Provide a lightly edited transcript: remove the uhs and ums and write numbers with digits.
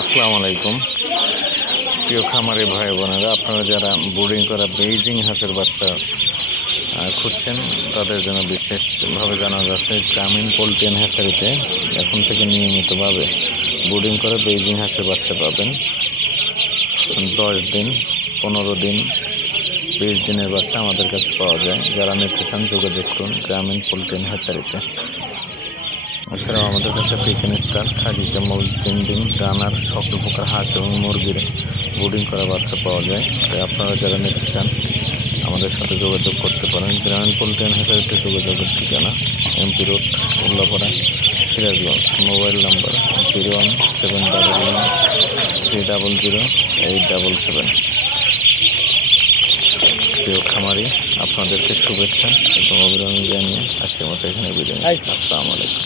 আসসালামু আলাইকুম প্রিয় খামারি ভাই বোনেরা, আপনারা যারা ব্রিডিং করা বেইজিং হাঁসের বাচ্চা খুঁজছেন তাদের জন্য বিশেষভাবে জানা যাচ্ছে গ্রামীণ পোল্ট্রি অ্যান্ড হ্যাচারিতে এখন থেকে নিয়মিতভাবে ব্রিডিং করা বেইজিং হাঁসের বাচ্চা পাবেন। 10 দিন, 15 দিন, 20 দিনের বাচ্চা আমাদের কাছে পাওয়া যায়। যারা নিতে চান যোগাযোগ করুন গ্রামীণ পোল্ট্রি অ্যান্ড হ্যাচারিতে। এছাড়াও আমাদের কাছে ফ্রিকেন স্টার, খাকি ক্যামল, চিন্ডিং, রানার সকল প্রকার হাঁস এবং মুরগির ব্রিডিং করা বাচ্চা পাওয়া যায়। তাই আপনারা যারা নিতে চান আমাদের সাথে যোগাযোগ করতে পারেন। গ্রামীণ পোল্ট্রি অ্যান্ড হ্যাচারিতে যোগাযোগের ঠিকানা MP road, Ullapara, Sirajganj. Mobile number 01799300877। প্রিয় খামারি, আপনাদেরকে শুভেচ্ছা এবং অভিনন্দন জানিয়ে আজকের মতো এখানে বিদায় নিচ্ছি। আসসালামু আলাইকুম।